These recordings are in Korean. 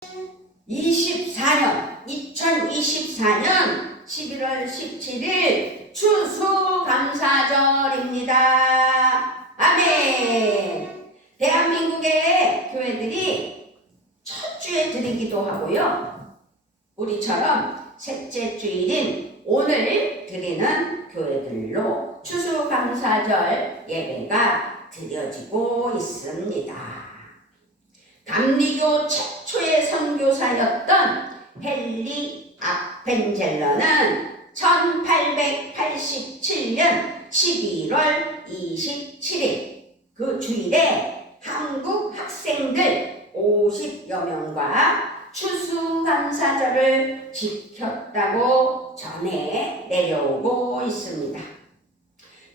2024년 11월 17일 추수감사절입니다. 아멘. 대한민국의 교회들이 첫 주에 드리기도 하고요. 우리처럼 셋째 주일인 오늘 드리는 교회들로 추수감사절 예배가 드려지고 있습니다. 감리교 최초의 선교사였던 헨리 아펜젤러는 1887년 11월 27일 그 주일에 한국 학생들 50여 명과 추수감사절을 지켰다고 전해 내려오고 있습니다.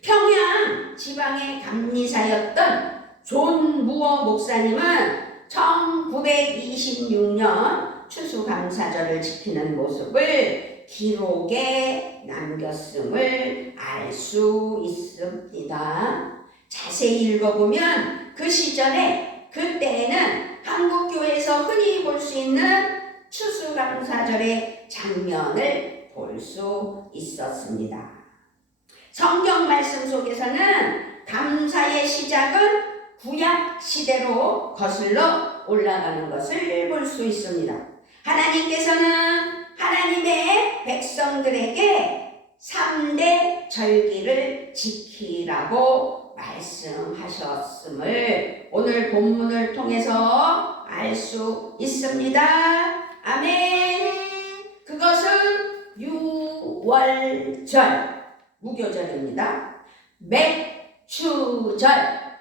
평양 지방의 감리사였던 존 무어 목사님은 1926년 추수감사절을 지키는 모습을 기록에 남겼음을 알 수 있습니다. 자세히 읽어보면 그 시절에 그때에는 한국교회에서 흔히 볼 수 있는 추수감사절의 장면을 볼 수 있었습니다. 성경 말씀 속에서는 감사의 시작은 구약 시대로 거슬러 올라가는 것을 볼 수 있습니다. 하나님께서는 하나님의 백성들에게 3대 절기를 지키라고 말씀하셨음을 오늘 본문을 통해서 알 수 있습니다. 아멘. 그것은 유월절, 무교절입니다. 맥추절,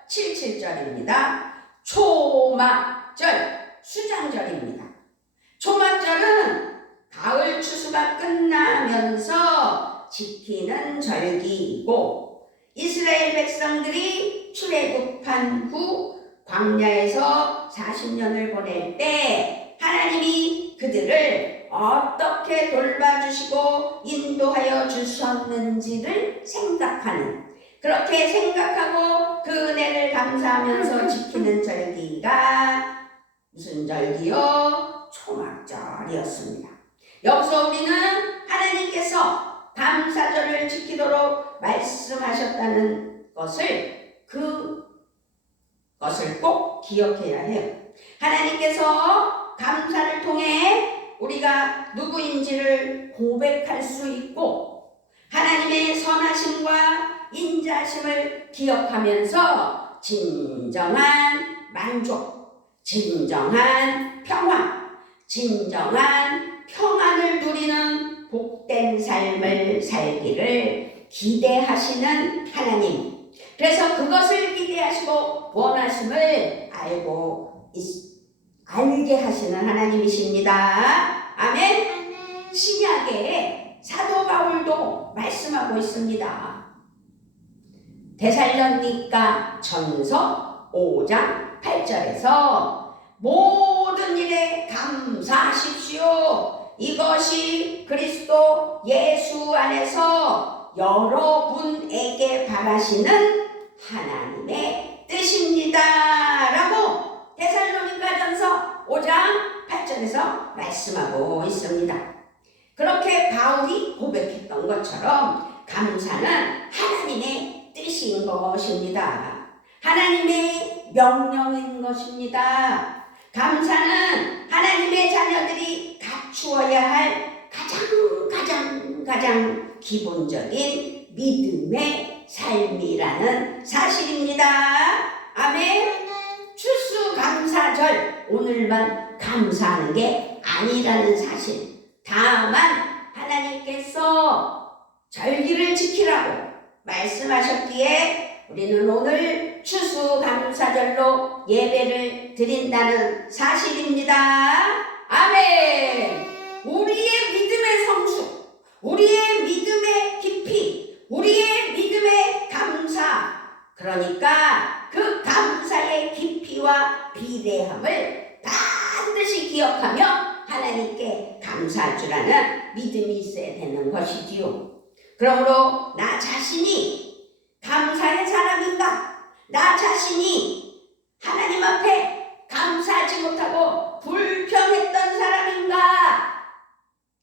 77절입니다. 초막절, 수장절입니다. 초막절은 가을 추수가 끝나면서 지키는 절기이고 이스라엘 백성들이 출애굽한 후 광야에서 40년을 보낼 때 하나님이 그들을 어떻게 돌봐주시고 인도하여 주셨는지를 생각하는, 그렇게 생각하고 그 은혜를 감사하면서 지키는 절기가 무슨 절기요? 초막절이었습니다. 여기서 우리는 하나님께서 감사절을 지키도록 말씀하셨다는 그것을 꼭 기억해야 해요. 하나님께서 감사를 통해 우리가 누구인지를 고백할 수 있고 하나님의 선하심과 인자심을 기억하면서 진정한 만족, 진정한 평화, 진정한 평안을 누리는 복된 삶을 살기를 기대하시는 하나님. 그래서 그것을 기대하시고 원하심을 알게 하시는 하나님이십니다. 아멘. 신약에 사도 바울도 말씀하고 있습니다. 데살로니가 전서 5장 8절에서 모든 일에 감사하십시오. 이것이 그리스도 예수 안에서 여러분에게 바라시는 하나님의 뜻입니다. 라고 데살로니가전서 5장 8절에서 말씀하고 있습니다. 그렇게 바울이 고백했던 것처럼 감사는 하나님의 뜻인 것입니다. 하나님의 명령인 것입니다. 감사는 하나님의 자녀들이 갖추어야 할 가장 기본적인 믿음의 삶이라는 사실입니다. 아멘. 추수감사절, 오늘만 감사하는 게 아니라는 사실. 다만 하나님께서 절기를 지키라고 말씀하셨기에 우리는 오늘 추수감사절로 예배를 드린다는 사실입니다. 아멘. 우리의 믿음의 성수, 우리의 믿음의 깊이, 우리의 믿음의 감사, 그러니까 그 감사의 깊이와 비대함을 반드시 기억하며 하나님께 감사할 줄 아는 믿음이 있어야 되는 것이지요. 그러므로 나 자신이 감사의 사람인가? 나 자신이 하나님 앞에 감사하지 못하고 불평했던 사람인가?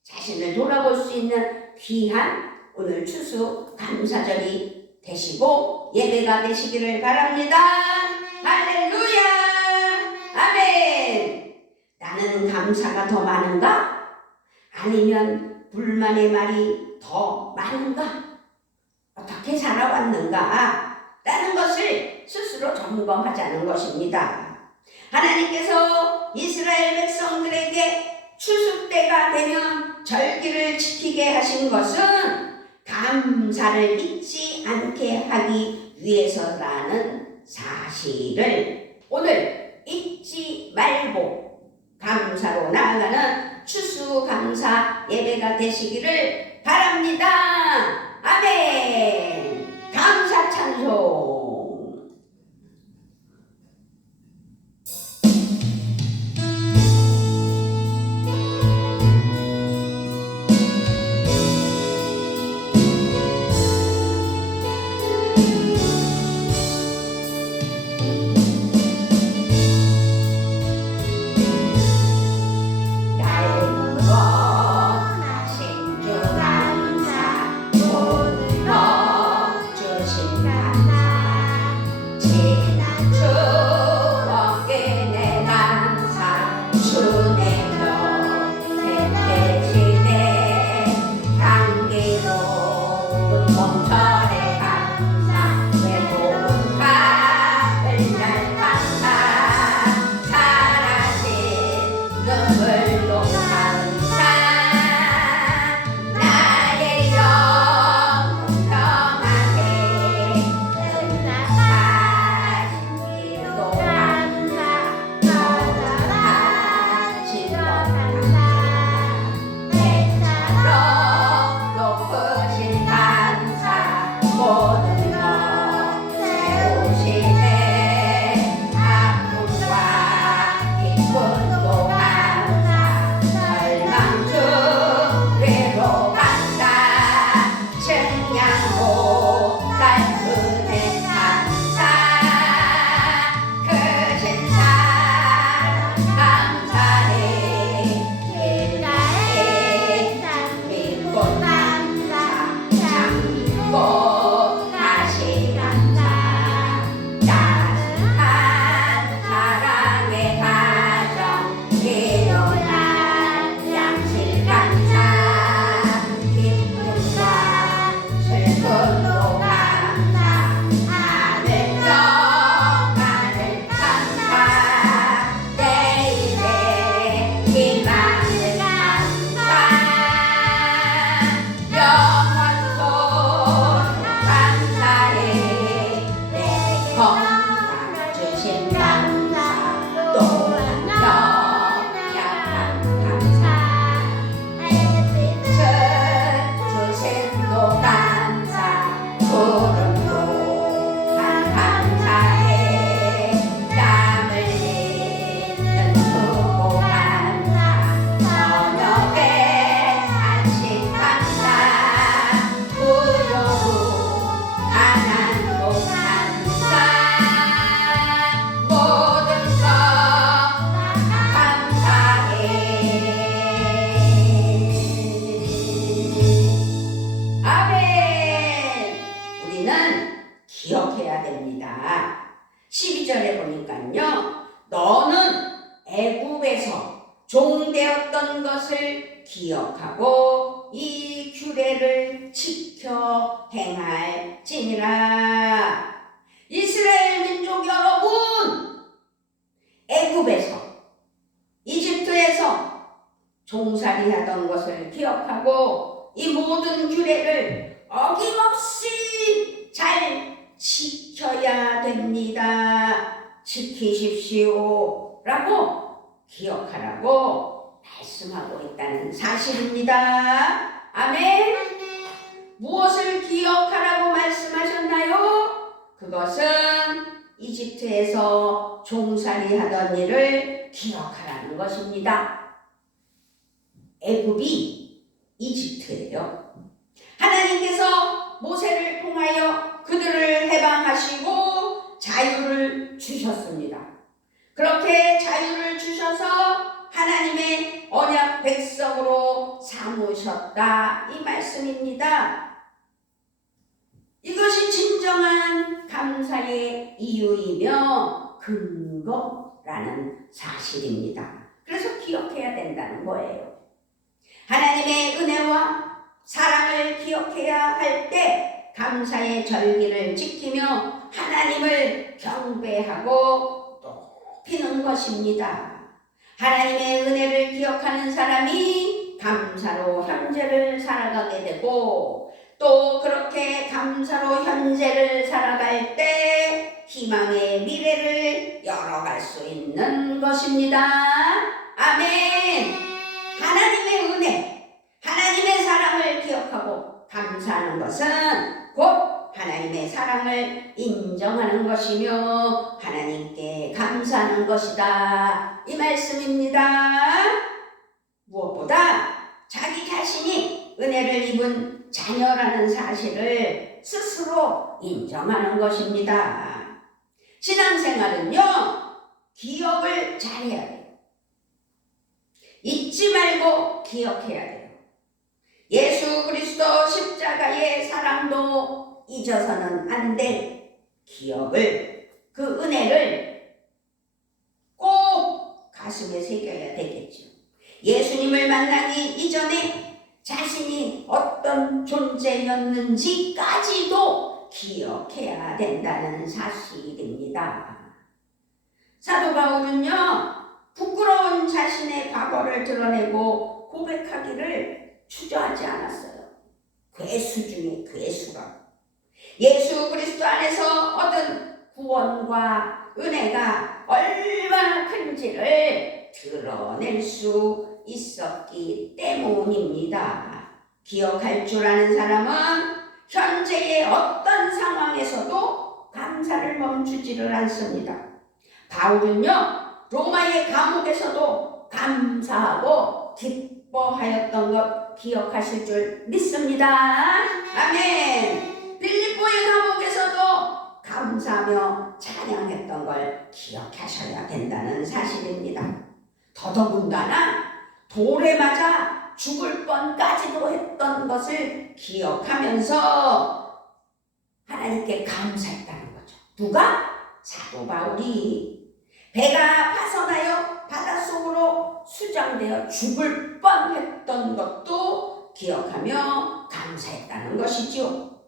자신을 돌아볼 수 있는 귀한 오늘 추수 감사절이 되시고 예배가 되시기를 바랍니다. 할렐루야. 아멘. 나는 감사가 더 많은가? 아니면 불만의 말이 더 많은가? 어떻게 살아왔는가? 라는 것을 스스로 점검하자는 것입니다. 하나님께서 이스라엘 백성들에게 추수 때가 되면 절기를 지키게 하신 것은 감사를 잊지 않게 하기 위해서라는 사실을 오늘 잊지 말고 감사로 나아가는 추수감사 예배가 되시기를 바랍니다. 아멘. 감사 찬송. 기억해야 됩니다. 12절에 보니까요. 너는 애굽에서 종되었던 것을 기억하고 이 규례를 지켜 행할지니라. 이스라엘 민족 여러분, 애굽에서 이집트에서 종살이 하던 것을 기억하고 이 모든 규례를 어김없이 잘 지켜야 됩니다. 지키십시오 라고 기억하라고 말씀하고 있다는 사실입니다. 아멘. 무엇을 기억하라고 말씀하셨나요? 그것은 이집트에서 종살이 하던 일을 기억하라는 것입니다. 애굽이 이집트예요. 하나님께서 모세를 통하여 그들을 해방하시고 자유를 주셨습니다. 그렇게 자유를 주셔서 하나님의 언약 백성으로 삼으셨다 이 말씀입니다. 이것이 진정한 감사의 이유이며 근거라는 사실입니다. 그래서 기억해야 된다는 거예요. 하나님의 은혜와 사랑을 기억해야 할 때 감사의 절기를 지키며 하나님을 경배하고 높이는 것입니다. 하나님의 은혜를 기억하는 사람이 감사로 현재를 살아가게 되고 또 그렇게 감사로 현재를 살아갈 때 희망의 미래를 열어갈 수 있는 것입니다. 아멘. 하나님의 은혜, 하나님의 사랑을 기억하고 감사하는 것은 곧 하나님의 사랑을 인정하는 것이며 하나님께 감사하는 것이다 이 말씀입니다. 무엇보다 자기 자신이 은혜를 입은 자녀라는 사실을 스스로 인정하는 것입니다. 신앙생활은요, 기억을 잘해야 돼요. 잊지 말고 기억해야 돼요. 예수 그리스도 십자가의 사랑도 잊어서는 안 될 기억을, 그 은혜를 꼭 가슴에 새겨야 되겠죠. 예수님을 만나기 이전에 자신이 어떤 존재였는지까지도 기억해야 된다는 사실입니다. 사도 바울은요, 부끄러운 자신의 과거를 드러내고 고백하기를 주저하지 않았어요. 괴수 중에 괴수가. 예수 그리스도 안에서 얻은 구원과 은혜가 얼마나 큰지를 드러낼 수 있었기 때문입니다. 기억할 줄 아는 사람은 현재의 어떤 상황에서도 감사를 멈추지를 않습니다. 바울은요, 로마의 감옥에서도 감사하고 기뻐하였던 것 기억하실 줄 믿습니다. 아멘. 빌립보의 감옥에서도 감사하며 찬양했던 걸 기억하셔야 된다는 사실입니다. 더더군다나 돌에 맞아 죽을 뻔까지도 했던 것을 기억하면서 하나님께 감사했다는 거죠. 누가? 사도 바울이. 배가 파손하여 바닷속으로 수장되어 죽을 뻔했던 것도 기억하며 감사했다는 것이죠.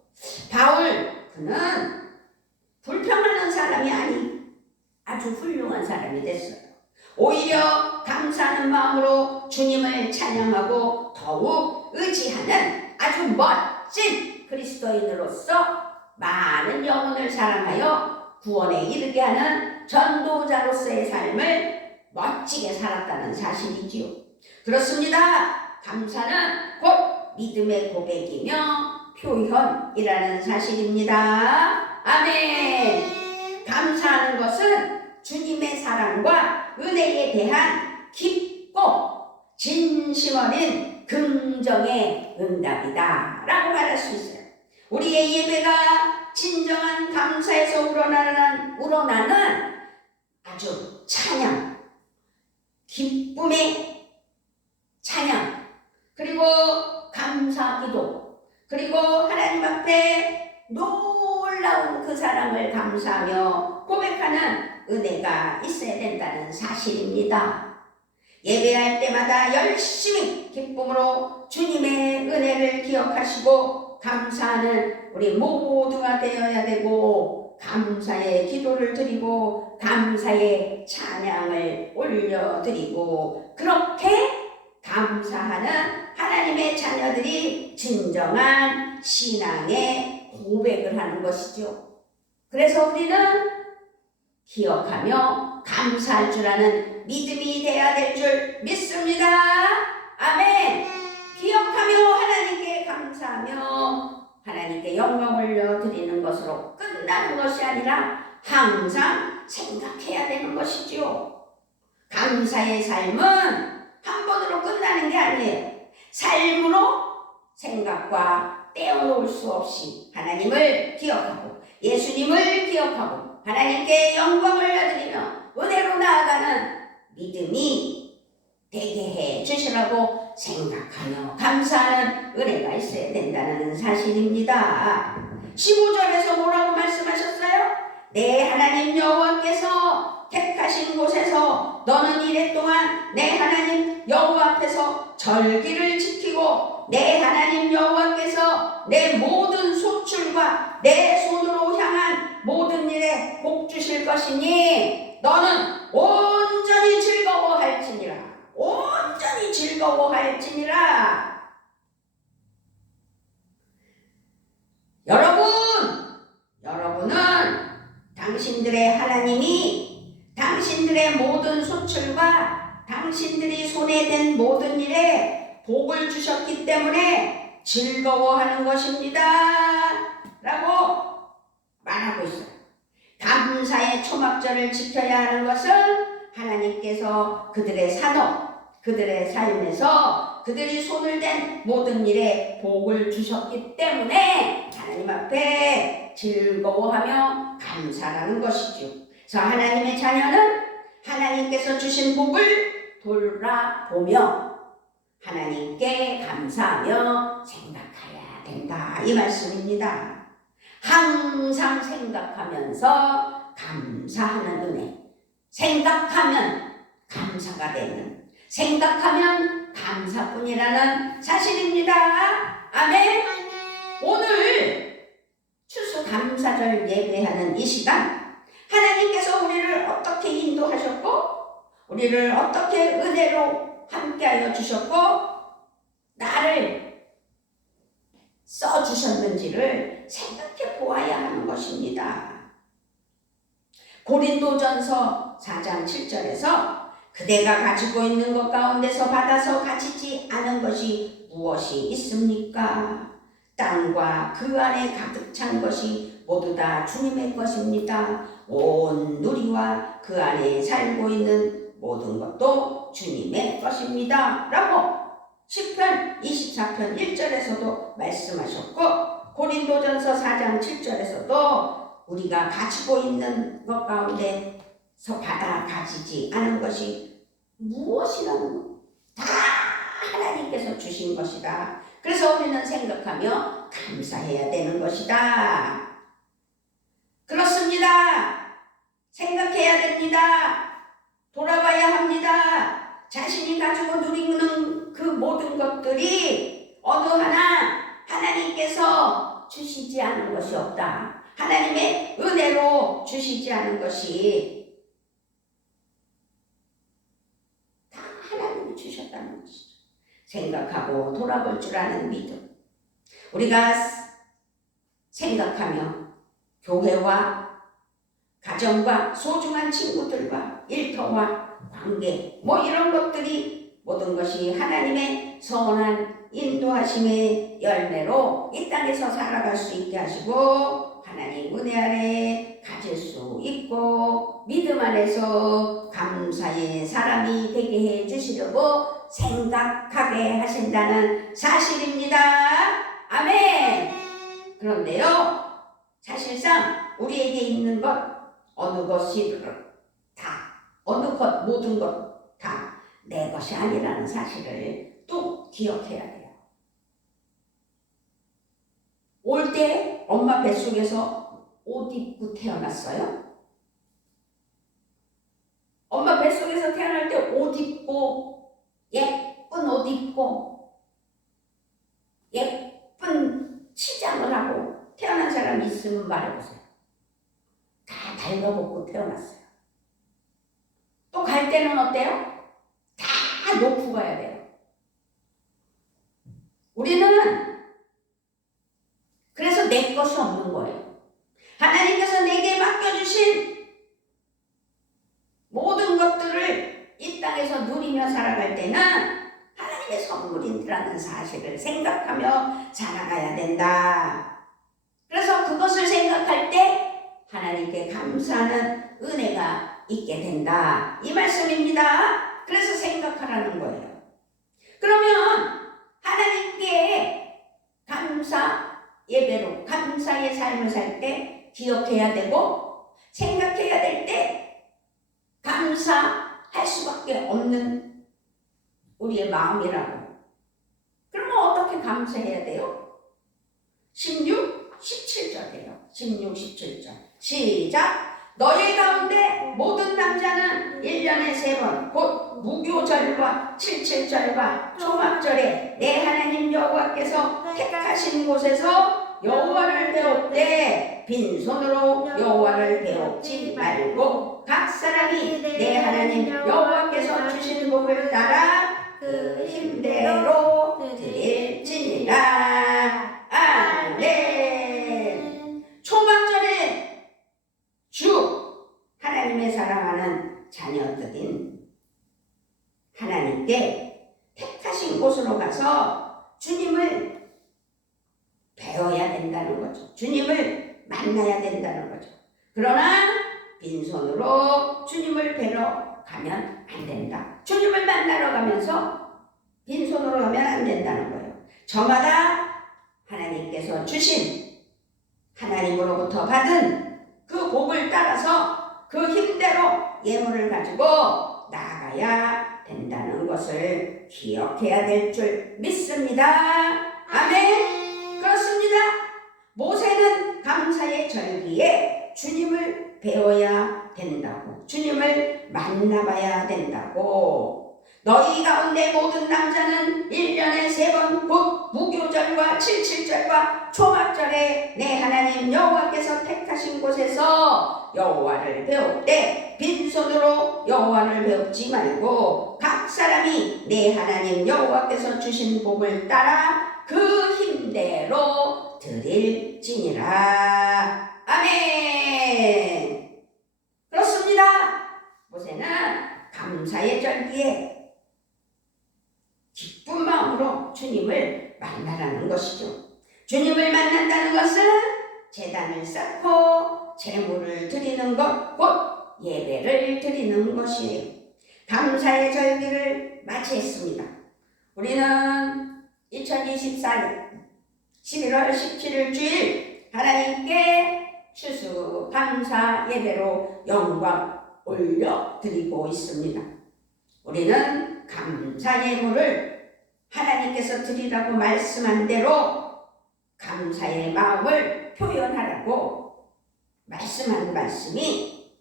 바울, 그는 불평하는 사람이 아니 아주 훌륭한 사람이 됐어요. 오히려 감사하는 마음으로 주님을 찬양하고 더욱 의지하는 아주 멋진 그리스도인으로서 많은 영혼을 사랑하여 구원에 이르게 하는 전도자로서의 삶을 멋지게 살았다는 사실이지요. 그렇습니다. 감사는 곧 믿음의 고백이며 표현이라는 사실입니다. 아멘. 감사하는 것은 주님의 사랑과 은혜에 대한 깊고 진심 어린 긍정의 응답이다 라고 말할 수 있어요. 우리의 예배가 진정한 감사에서 우러나는 아주 찬양, 기쁨의 찬양, 그리고 감사기도, 그리고 하나님 앞에 놀라운 그 사랑을 감사하며 고백하는 은혜가 있어야 된다는 사실입니다. 예배할 때마다 열심히 기쁨으로 주님의 은혜를 기억하시고 감사하는 우리 모두가 되어야 되고, 감사의 기도를 드리고 감사의 찬양을 올려드리고, 그렇게 감사하는 하나님의 자녀들이 진정한 신앙의 고백을 하는 것이죠. 그래서 우리는 기억하며 감사할 줄 아는 믿음이 되어야 될 줄 믿습니다. 아멘. 기억하며 하나님께 감사하며 하나님께 영광 올려드리는 것으로 끝나는 것이 아니라 항상 생각해야 되는 것이지요. 감사의 삶은 한 번으로 끝나는 게 아니에요. 삶으로 생각과 떼어놓을 수 없이 하나님을 기억하고 예수님을 기억하고 하나님께 영광을 올려드리며 은혜로 나아가는 믿음이 되게 해 주시라고 생각하며 감사하는 은혜가 있어야 된다는 사실입니다. 15절에서 뭐라고 말씀하셨어요? 내 하나님 여호와께서 택하신 곳에서 너는 이랫동안 내 하나님 여호와 앞에서 절기를 지키고 내 하나님 여호와께서 내 모든 소출과 내 손으로 향한 모든 일에 복 주실 것이니 너는 온전히 즐거워할지니라. 온전히 즐거워할지니라. 여러분은 당신들의 하나님이 당신들의 모든 소출과 당신들이 손에 댄 모든 일에 복을 주셨기 때문에 즐거워하는 것입니다. 라고 말하고 있어요. 감사의 초막절을 지켜야 하는 것은 하나님께서 그들의 산업, 그들의 삶에서 그들이 손을 댄 모든 일에 복을 주셨기 때문에 하나님 앞에 즐거워하며 감사하는 것이죠. 그래서 하나님의 자녀는 하나님께서 주신 복을 돌아보며 하나님께 감사하며 생각해야 된다. 이 말씀입니다. 항상 생각하면서 감사하는 은혜. 생각하면 감사가 되는, 생각하면 감사뿐이라는 사실입니다. 아멘. 오늘 추수감사절 예배하는 이 시간, 하나님께서 우리를 어떻게 인도하셨고 우리를 어떻게 은혜로 함께하여 주셨고 나를 써주셨는지를 생각해 보아야 하는 것입니다. 고린도전서 4장 7절에서 그대가 가지고 있는 것 가운데서 받아서 가지지 않은 것이 무엇이 있습니까? 땅과 그 안에 가득 찬 것이 모두 다 주님의 것입니다. 온 누리와 그 안에 살고 있는 모든 것도 주님의 것입니다. 라고 시편 24편 1절에서도 말씀하셨고 고린도전서 4장 7절에서도 우리가 가지고 있는 것 가운데서 받아 가지지 않은 것이 무엇이라는 것, 다 하나님께서 주신 것이다. 그래서 우리는 생각하며 감사해야 되는 것이다. 그렇습니다. 생각해야 됩니다. 돌아봐야 합니다. 자신이 가지고 누리는 그 모든 것들이 어느 하나 하나님께서 주시지 않은 것이 없다. 하나님의 은혜로 주시지 않은 것이 다 하나님이 주셨다는 것이죠. 생각하고 돌아볼 줄 아는 믿음. 우리가 생각하며 교회와 가정과 소중한 친구들과 일터와 관계 이런 것들이 모든 것이 하나님의 선한 인도하심의 열매로 이 땅에서 살아갈 수 있게 하시고 하나님 은혜 아래 가질 수 있고 믿음 안에서 감사의 사람이 되게 해 주시려고 생각하게 하신다는 사실입니다. 아멘. 그런데요, 사실상 우리에게 있는 것 어느 것이 다, 어느 것, 모든 것 다 내 것이 아니라는 사실을 또 기억해야 돼요. 올 때 엄마 뱃속에서 옷 입고 태어났어요? 엄마 뱃속에서 태어날 때 옷 입고 예쁜 옷 입고 예쁜 치장을 하고 태어난 사람이 있으면 말해보세요. 다 달궈벗고 태어났어요. 또 갈 때는 어때요? 다 놓고 가야 돼요. 우리는 그래서 내 것이 없는 거예요. 하나님께서 내게 맡겨주신 모든 것들을 이 땅에서 누리며 살아갈 때는 하나님의 선물이라는 사실을 생각하며 살아가야 된다. 그래서 그것을 생각할 때 하나님께 감사하는 은혜가 있게 된다. 이 말씀입니다. 그래서 생각하라는 거예요. 그러면 하나님께 감사 예배로 감사의 삶을 살 때 기억해야 되고 생각해야 될 때 우리의 마음이라고. 그러면 어떻게 감사해야 돼요? 16, 17절이에요. 16, 17절. 시작! 너희 가운데 모든 남자는 1년에 3번 곧 무교절과 칠칠절과 초막절에 내 하나님 여호와께서 택하신 곳에서 여호와를 배웁되 빈손으로 여호와를 배웁지 말고 각 사람이 내 하나님 여호와께서 주신 복을 따라 그 힘대로 드릴지니라. 아멘. 초막절에 주 하나님의 사랑하는 자녀들인 하나님께 택하신 곳으로 가서 주님을 배워야 된다는 거죠. 주님을 만나야 된다는 거죠. 그러나 빈손으로 주님을 뵈러 가면 안 된다. 주님을 만나러 가면서 빈손으로 가면 안 된다는 거예요. 저마다 하나님께서 주신 하나님으로부터 받은 그 복을 따라서 그 힘대로 예물을 가지고 나아가야 된다는 것을 기억해야 될 줄 믿습니다. 아멘. 그렇습니다. 모세는 감사의 절기에 주님을 배워야 된다고, 주님을 만나봐야 된다고. 너희 가운데 모든 남자는 1년에 3번 곧 무교절과 칠칠절과 초막절에 내 하나님 여호와께서 택하신 곳에서 여호와를 배웁되 빈손으로 여호와를 배웁지 말고 각 사람이 내 하나님 여호와께서 주신 복을 따라 그 힘대로 드릴지니라. 아멘. 그렇습니다. 모세는 감사의 절기에 기쁜 마음으로 주님을 만나라는 것이죠. 주님을 만난다는 것은 제단을 쌓고 제물을 드리는 것, 곧 예배를 드리는 것이에요. 감사의 절기를 맞이했습니다. 우리는 2024년 11월 17일 주일 하나님께 추수 감사 예배로 영광 올려드리고 있습니다. 우리는 감사 예물을 하나님께서 드리라고 말씀한 대로 감사의 마음을 표현하라고 말씀한 말씀이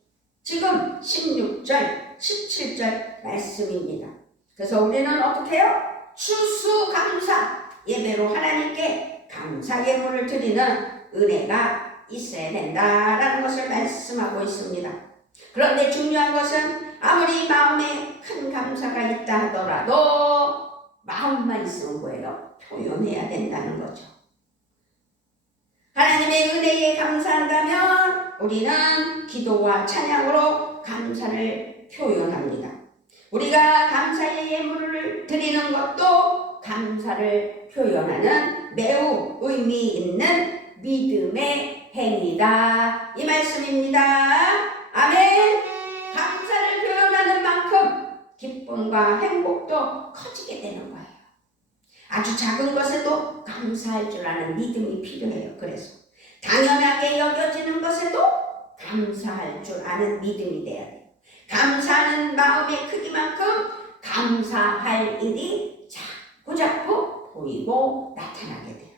지금 16절, 17절 말씀입니다. 그래서 우리는 어떻게 해요? 추수감사 예배로 하나님께 감사 예물을 드리는 은혜가 있어야 된다라는 것을 말씀하고 있습니다. 그런데 중요한 것은 아무리 마음에 큰 감사가 있다 하더라도 마음만 있으면 뭐예요? 표현해야 된다는 거죠. 하나님의 은혜에 감사한다면 우리는 기도와 찬양으로 감사를 표현합니다. 우리가 감사의 예물을 드리는 것도 감사를 표현하는 매우 의미 있는 믿음의 행위다. 이 말씀입니다. 아멘. 감사를 표현하는 만큼 기쁨과 행복도 커지게 되는 거예요. 아주 작은 것에도 감사할 줄 아는 믿음이 필요해요. 그래서 당연하게 여겨지는 것에도 감사할 줄 아는 믿음이 돼야 돼요. 감사하는 마음의 크기만큼 감사할 일이 자꾸자꾸 보이고 나타나게 돼요.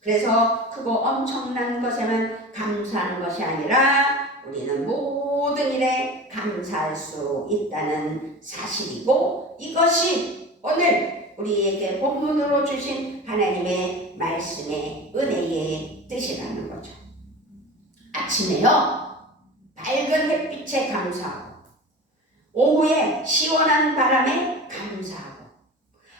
그래서 크고 엄청난 것에만 감사하는 것이 아니라 우리는 모든 일에 감사할 수 있다는 사실이고, 이것이 오늘 우리에게 본문으로 주신 하나님의 말씀의 은혜의 뜻이라는 거죠. 아침에요, 밝은 햇빛에 감사하고, 오후에 시원한 바람에 감사하고,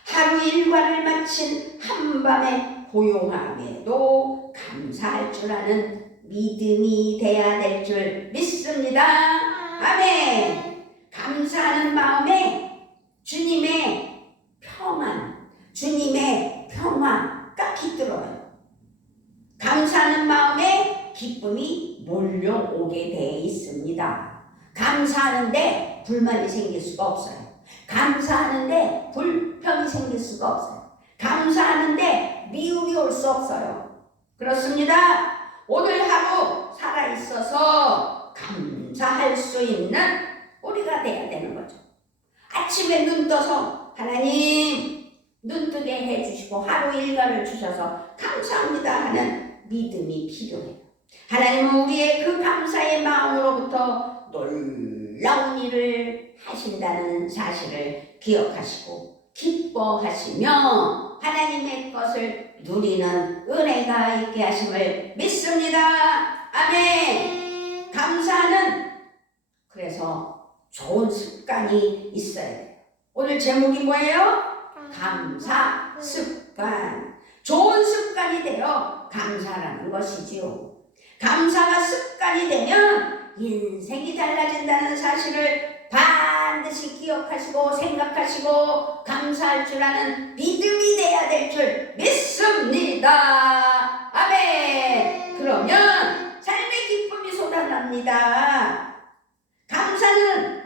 하루 일과를 마친 한밤의 고요함에도 감사할 줄 아는 믿음이 돼야 될 줄 믿습니다. 아멘. 감사하는 마음에 주님의 평안, 주님의 평화가 깃들어요. 감사하는 마음에 기쁨이 몰려오게 돼 있습니다. 감사하는데 불만이 생길 수가 없어요. 감사하는데 불평이 생길 수가 없어요. 감사하는데 미움이 올 수 없어요. 그렇습니다. 오늘 하루 살아있어서 감사할 수 있는 우리가 돼야 되는 거죠. 아침에 눈 떠서 하나님 눈뜨게 해주시고 하루 일과를 주셔서 감사합니다 하는 믿음이 필요해요. 하나님은 우리의 그 감사의 마음으로부터 놀라운 일을 하신다는 사실을 기억하시고 기뻐하시며 하나님의 것을 누리는 은혜가 있게 하심을 믿습니다. 아멘. 감사는 그래서 좋은 습관이 있어야 돼요. 오늘 제목이 뭐예요? 감사 습관. 좋은 습관이 되어 감사라는 것이지요. 감사가 습관이 되면 인생이 달라진다는 사실을 반드시 기억하시고 생각하시고 감사할 줄 아는 믿음이 돼야 될 줄 믿습니다. 아멘. 그러면 삶의 기쁨이 솟아납니다. 감사는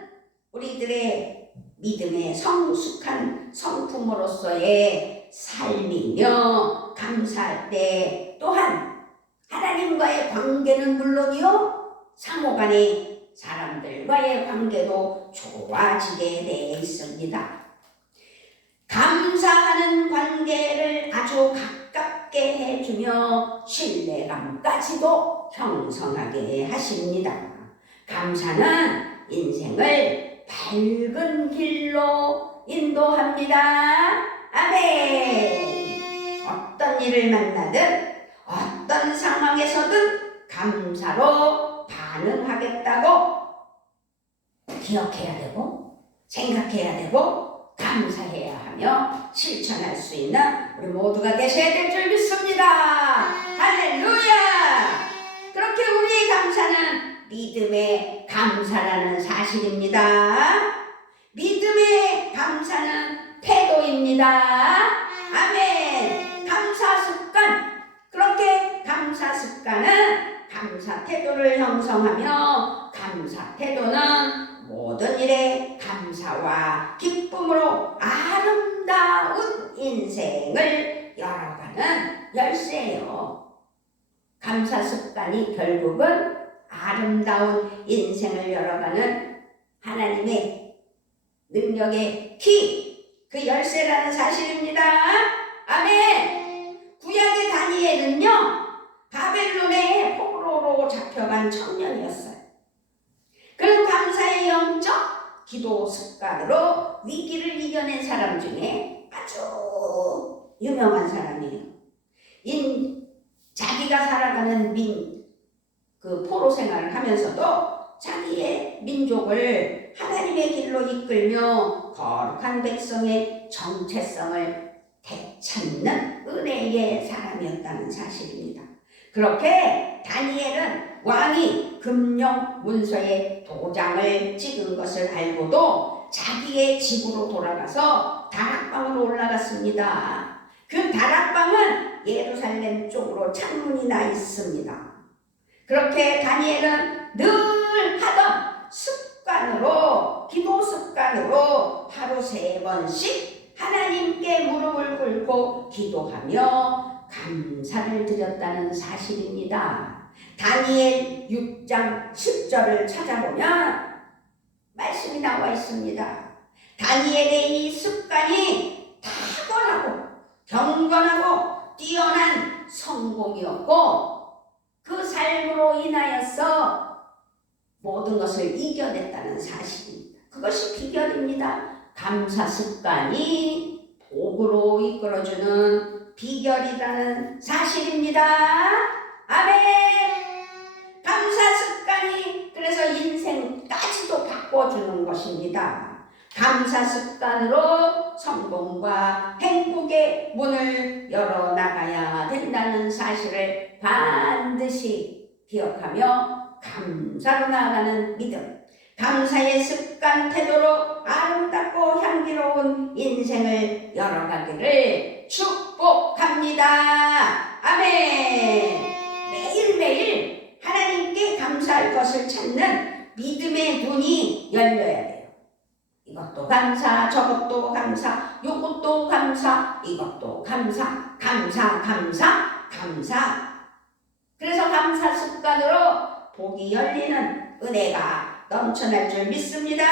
우리들의 믿음의 성숙한 성품으로서의 삶이며 감사할 때 또한 하나님과의 관계는 물론이요 상호간의 사람들과의 관계도 좋아지게 되어 있습니다. 감사하는 관계를 아주 가깝게 해주며 신뢰감까지도 형성하게 하십니다. 감사는 인생을 밝은 길로 인도합니다. 아멘. 어떤 일을 만나든 어떤 상황에서든 감사로 반응하겠다고 기억해야 되고 생각해야 되고 감사해야 하며 실천할 수 있는 우리 모두가 되셔야 될 줄 믿습니다. 할렐루야. 그렇게 우리의 감사는 믿음의 감사라는 사실입니다. 믿음의 감사는 태도입니다. 아멘. 감사 습관. 그렇게 감사 습관은 감사 태도를 형성하며 감사 태도는 모든 일에 감사와 기쁨으로 아름다운 인생을 열어가는 열쇠예요. 감사 습관이 결국은 아름다운 인생을 열어가는 하나님의 능력의 키, 그 열쇠라는 사실입니다. 아멘. 구약의 다니엘은요 바벨론의 포로로 잡혀간 청년이었어요. 그는 감사의 영적 기도 습관으로 위기를 이겨낸 사람 중에 아주 유명한 사람이에요. 자기가 살아가는 그 포로 생활을 하면서도 자기의 민족을 하나님의 길로 이끌며 거룩한 백성의 정체성을 되찾는 은혜의 사람이었다는 사실입니다. 그렇게 다니엘은 왕이 금령 문서에 도장을 찍은 것을 알고도 자기의 집으로 돌아가서 다락방으로 올라갔습니다. 그 다락방은 예루살렘 쪽으로 창문이 나 있습니다. 그렇게 다니엘은 늘 하던 습관으로, 기도 습관으로 하루 3번씩 하나님께 무릎을 꿇고 기도하며 감사를 드렸다는 사실입니다. 다니엘 6장 10절을 찾아보면 말씀이 나와 있습니다. 다니엘의 이 습관이 탁월하고 경건하고 뛰어난 성공이었고 그 삶으로 인하여서 모든 것을 이겨냈다는 사실입니다. 그것이 비결입니다. 감사 습관이 복으로 이끌어주는 비결이라는 사실입니다. 아멘. 감사 습관이 그래서 인생까지도 바꿔주는 것입니다. 감사 습관으로 성공과 행복의 문을 열어나가야 된다는 사실을 반드시 기억하며 감사로 나아가는 믿음, 감사의 습관 태도로 아름답고 향기로운 인생을 열어가기를 축복합니다. 아멘. 매일매일 하나님께 감사할 것을 찾는 믿음의 눈이 열려야 돼요. 이것도 감사, 저것도 감사, 이것도 감사, 이것도 감사, 감사, 감사, 감사. 그래서 감사 습관으로 복이 열리는 은혜가 넘쳐날 줄 믿습니다.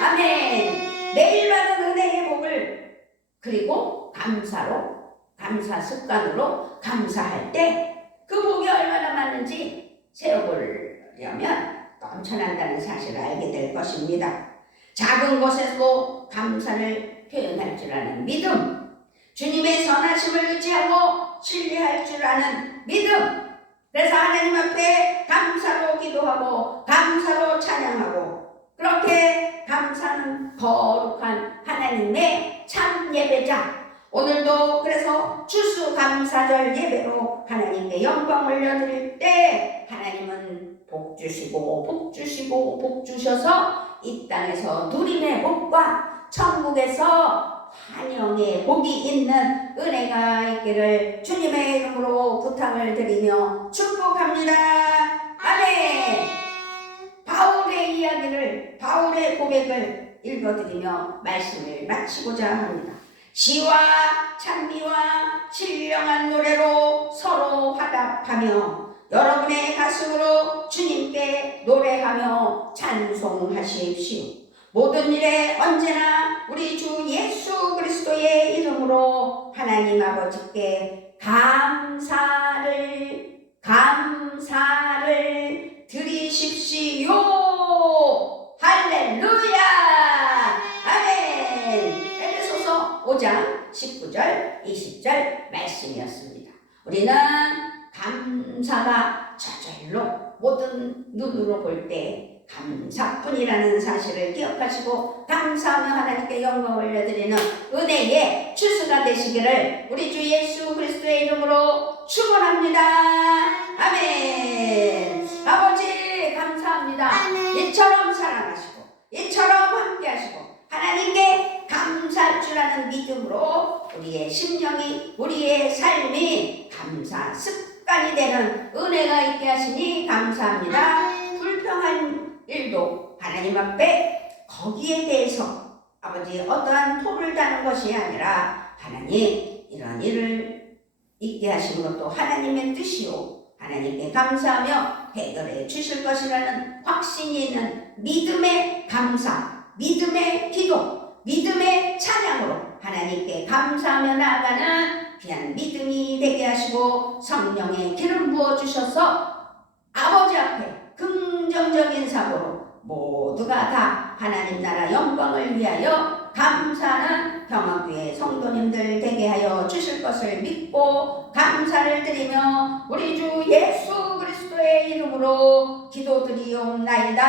아멘. 매일 받은 은혜의 복을 그리고 감사 습관으로 감사할 때 그 복이 얼마나 많은지 세어보려면 넘쳐난다는 사실을 알게 될 것입니다. 작은 것에도 감사를 표현할 줄 아는 믿음, 주님의 선하심을 의지하고 신뢰할 줄 아는 믿음, 그래서 하나님 앞에 감사로 기도하고 감사로 찬양하고 그렇게 감사는 거룩한 하나님의 참 예배자. 오늘도 그래서 추수감사절 예배로 하나님께 영광 올려드릴 때 하나님은 복 주시고 복 주셔서 이 땅에서 누림의 복과 천국에서 환영의 복이 있는 은혜가 있기를 주님의 이름으로 부탁을 드리며 축복합니다. 아멘. 바울의 고백을 읽어드리며 말씀을 마치고자 합니다. 시와 찬미와 신령한 노래로 서로 화답하며 여러분의 가슴으로 주님께 노래하며 찬송하십시오. 모든 일에 언제나 우리 주 예수 그리스도의 이름으로 하나님 아버지께 감사를 드리십시오. 할렐루야. 아멘. 에베소서 5장 19절 20절 말씀이었습니다. 우리는 감사가 저절로 모든 눈으로 볼 때 감사뿐이라는 사실을 기억하시고 감사하며 하나님께 영광을 올려드리는 은혜의 추수가 되시기를 우리 주 예수 그리스도의 이름으로 축원합니다. 아멘. 아버지 감사합니다. 이처럼 사랑하시고 이처럼 함께하시고 하나님께 감사할 줄 아는 믿음으로 우리의 심령이 우리의 삶이 감사 습관이 되는 은혜가 있게 하시니 감사합니다. 불평한 일도 하나님 앞에 거기에 대해서 아버지 어떠한 토를 다는 것이 아니라 하나님 이런 일을 있게 하신 것도 하나님의 뜻이요 하나님께 감사하며 해결해 주실 것이라는 확신이 있는 믿음의 감사, 믿음의 기도, 믿음의 찬양으로 하나님께 감사하며 나아가는 귀한 믿음이 되게 하시고 성령의 기름 부어 주셔서 아버지 앞에 긍정적인 사고로 모두가 다 하나님 나라 영광을 위하여 감사하는 평화교회 성도님들 되게 하여 주실 것을 믿고 감사를 드리며 우리 주 예수 그리스도의 이름으로 기도드리옵나이다.